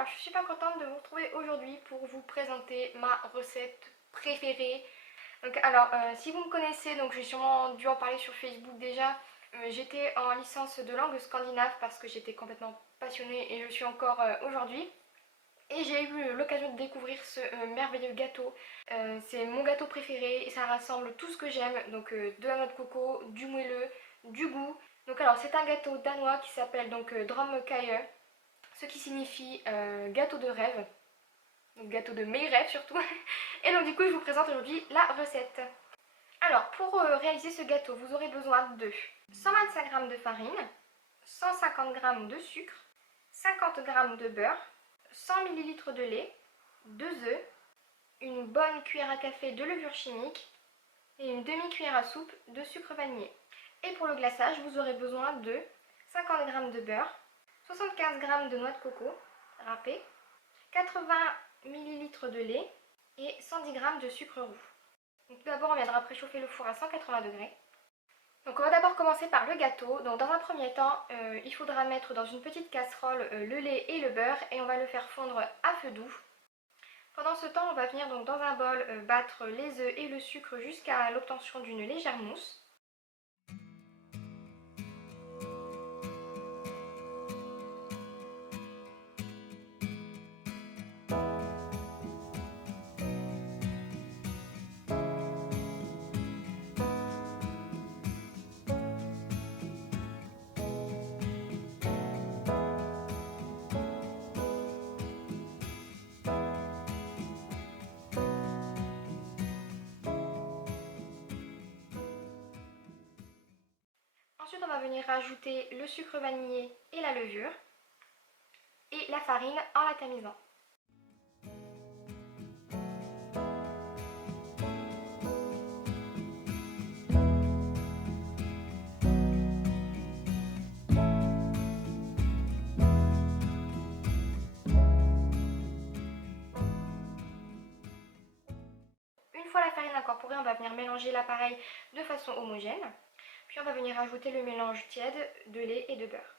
alors je suis super contente de vous retrouver aujourd'hui pour vous présenter ma recette préférée. Donc si vous me connaissez, donc j'ai sûrement dû en parler sur Facebook déjà, j'étais en licence de langue scandinave parce que j'étais complètement passionnée et je suis encore aujourd'hui. Et j'ai eu l'occasion de découvrir ce merveilleux gâteau. C'est mon gâteau préféré et ça rassemble tout ce que j'aime, donc de la noix de coco, du moelleux, du goût. Donc alors c'est un gâteau danois qui s'appelle donc Drømmekager, ce qui signifie gâteau de rêve, donc gâteau de mes rêves surtout. Et donc du coup je vous présente aujourd'hui la recette. Alors pour réaliser ce gâteau vous aurez besoin de 125 g de farine, 150 g de sucre, 50 g de beurre, 100 ml de lait, 2 œufs, une bonne cuillère à café de levure chimique et une demi-cuillère à soupe de sucre vanillé. Et pour le glaçage vous aurez besoin de 50 g de beurre, 75 g de noix de coco râpée, 80 ml de lait et 110 g de sucre roux. Donc tout d'abord on viendra préchauffer le four à 180 degrés. Donc on va d'abord commencer par le gâteau. Donc dans un premier temps, il faudra mettre dans une petite casserole le lait et le beurre et on va le faire fondre à feu doux. Pendant ce temps, on va venir donc dans un bol battre les œufs et le sucre jusqu'à l'obtention d'une légère mousse. Ensuite, on va venir rajouter le sucre vanillé et la levure et la farine en la tamisant. Une fois la farine incorporée, on va venir mélanger l'appareil de façon homogène. Puis on va venir ajouter le mélange tiède de lait et de beurre.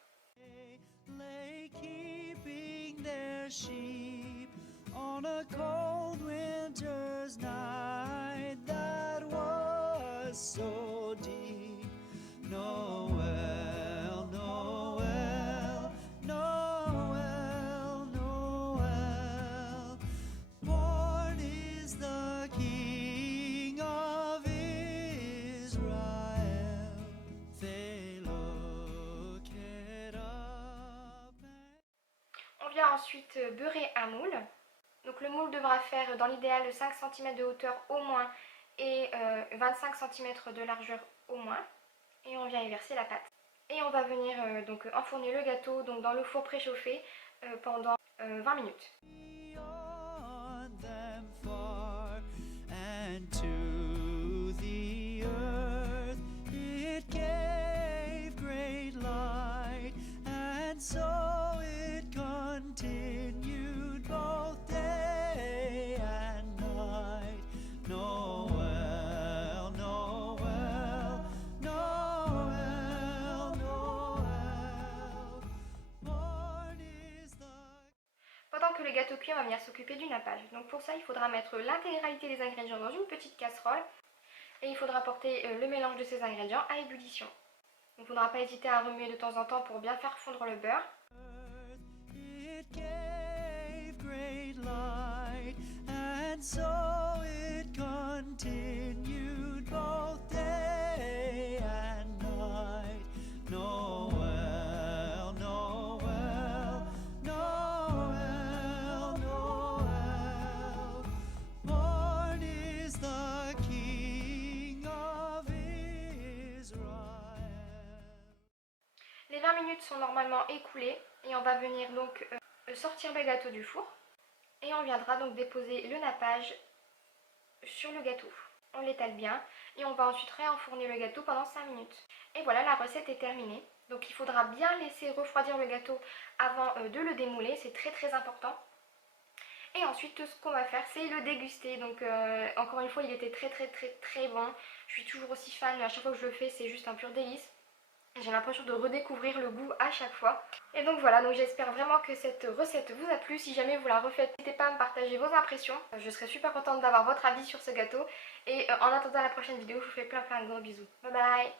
On vient ensuite beurrer un moule. Donc le moule devra faire dans l'idéal 5 cm de hauteur au moins et 25 cm de largeur au moins. Et on vient y verser la pâte. Et on va venir donc enfourner le gâteau donc dans le four préchauffé pendant 20 minutes. Pendant que le gâteau cuit, on va venir s'occuper du nappage. Donc pour ça, il faudra mettre l'intégralité des ingrédients dans une petite casserole et il faudra porter le mélange de ces ingrédients à ébullition. Donc il ne faudra pas hésiter à remuer de temps en temps pour bien faire fondre le beurre. Les 20 minutes sont normalement écoulées et on va venir donc sortir le gâteau du four et on viendra donc déposer le nappage sur le gâteau. On l'étale bien et on va ensuite réenfourner le gâteau pendant 5 minutes. Et voilà, la recette est terminée. Donc il faudra bien laisser refroidir le gâteau avant de le démouler, c'est très important. Et ensuite ce qu'on va faire c'est le déguster. Donc encore une fois il était très bon. Je suis toujours aussi fan, à chaque fois que je le fais c'est juste un pur délice. J'ai l'impression de redécouvrir le goût à chaque fois. Et donc voilà, donc j'espère vraiment que cette recette vous a plu. Si jamais vous la refaites, n'hésitez pas à me partager vos impressions. Je serais super contente d'avoir votre avis sur ce gâteau. Et en attendant la prochaine vidéo, je vous fais plein de gros bisous. Bye bye.